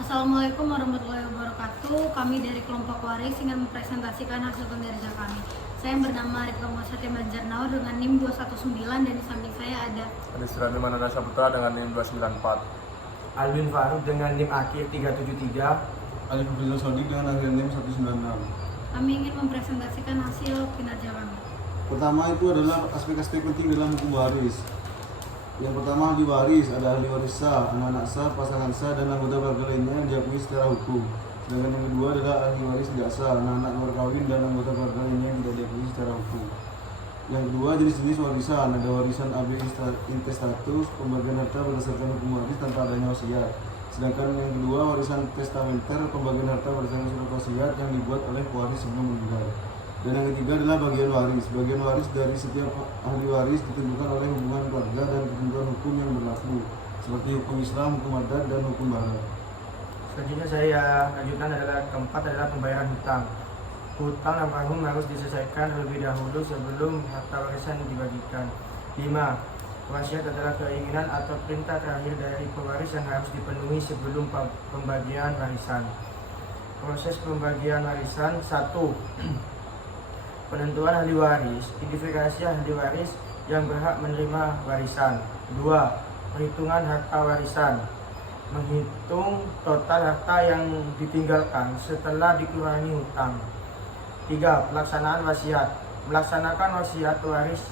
Assalamualaikum warahmatullahi wabarakatuh. Kami dari kelompok waris ingin mempresentasikan hasil kinerja kami. Saya bernama Rifka Muhammad Banjarnao dengan NIM 219 dan di samping saya ada Adisrani Manana Saputra dengan NIM 294. Alvin Faruk dengan NIM akhir 373. Alif Abdul Sodik dengan akhir NIM 196. kami ingin mempresentasikan hasil kinerja kami. Pertama itu adalah aspek-aspek penting dalam hukum waris. Yang pertama, ahli waris, ada ahli waris sah, anak-anak sah, pasangan sah, dan anggota keluarga lainnya yang diakui secara hukum. Sedangkan yang kedua adalah ahli waris tidak sah, anak-anak luar kawin, dan anggota keluarga lainnya yang tidak diakui secara hukum. Yang kedua, jenis-jenis warisan, ada warisan AB intestatus, pembagian harta berdasarkan hukum waris tanpa adanya wasiat. Sedangkan yang kedua, warisan testamenter, pembagian harta berdasarkan surat wasiat yang dibuat oleh pewaris sebelum meninggal. Dan yang ketiga adalah bagian waris. Bagian waris dari setiap ahli waris ditentukan oleh hubungan keluarga dan ketentuan hukum yang berlaku, seperti hukum Islam, hukum adat, dan hukum barat. Selanjutnya saya lanjutkan adalah keempat adalah pembayaran hutang. Hutang almarhum harus diselesaikan terlebih dahulu sebelum harta warisan dibagikan. 5. Wasiat adalah keinginan atau perintah terakhir dari pewaris yang harus dipenuhi sebelum pembagian warisan. Proses pembagian warisan 1. Penentuan ahli waris, identifikasi ahli waris yang berhak menerima warisan. 2. Perhitungan harta warisan, menghitung total harta yang ditinggalkan setelah dikurangi hutang. 3. Pelaksanaan wasiat, melaksanakan wasiat waris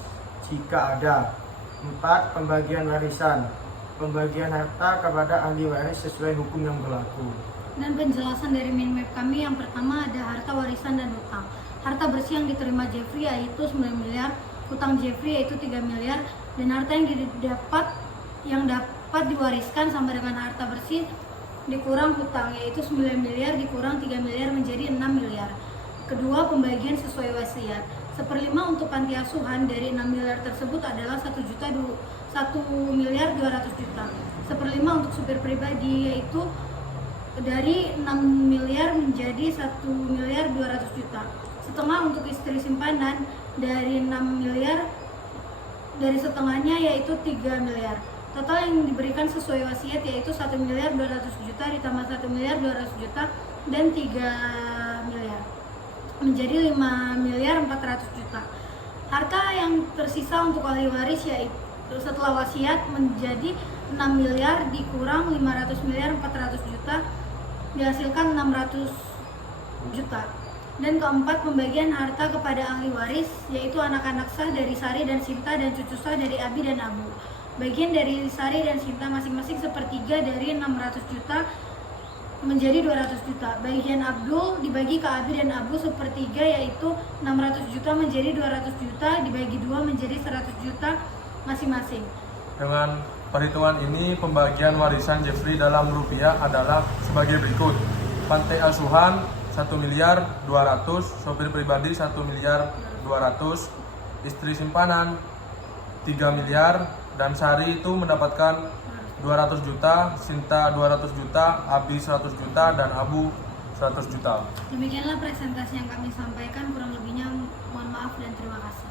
jika ada. 4. Pembagian warisan, pembagian harta kepada ahli waris sesuai hukum yang berlaku. Dan penjelasan dari minmap kami yang pertama ada harta warisan dan hutang. Harta bersih yang diterima Jeffrey yaitu 9 miliar, hutang Jeffrey yaitu 3 miliar, dan harta yang dapat diwariskan sama dengan harta bersih dikurang hutang yaitu 9 miliar dikurang 3 miliar menjadi 6 miliar. Kedua, pembagian sesuai wasiat. 1/5 untuk panti asuhan dari 6 miliar tersebut adalah 1 miliar 200 juta. 1/5 untuk supir pribadi yaitu dari 6 miliar menjadi 1 miliar 200 juta. Setengah untuk istri simpanan dari 6 miliar, dari setengahnya yaitu 3 miliar. Total yang diberikan sesuai wasiat yaitu 1 miliar 200 juta ditambah 1 miliar 200 juta dan 3 miliar menjadi 5 miliar 400 juta. Harta yang tersisa untuk ahli waris yaitu setelah wasiat menjadi 6 miliar dikurang 500 miliar 400 juta dihasilkan 600 juta. Dan keempat, pembagian harta kepada ahli waris yaitu anak-anak sah dari Sari dan Sinta dan cucu sah dari Abi dan Abu. Bagian dari Sari dan Sinta masing-masing sepertiga dari 600 juta menjadi 200 juta. Bagian Abdul dibagi ke Abi dan Abu sepertiga yaitu 600 juta menjadi 200 juta dibagi 2 menjadi 100 juta masing-masing. Dengan perhitungan ini, pembagian warisan Jeffrey dalam rupiah adalah sebagai berikut. Pantai asuhan 1 miliar 200, sopir pribadi 1 miliar 200, istri simpanan 3 miliar, dan Sari itu mendapatkan 200 juta, Sinta 200 juta, Abi 100 juta, dan Abu 100 juta. Demikianlah presentasi yang kami sampaikan, kurang lebihnya mohon maaf dan terima kasih.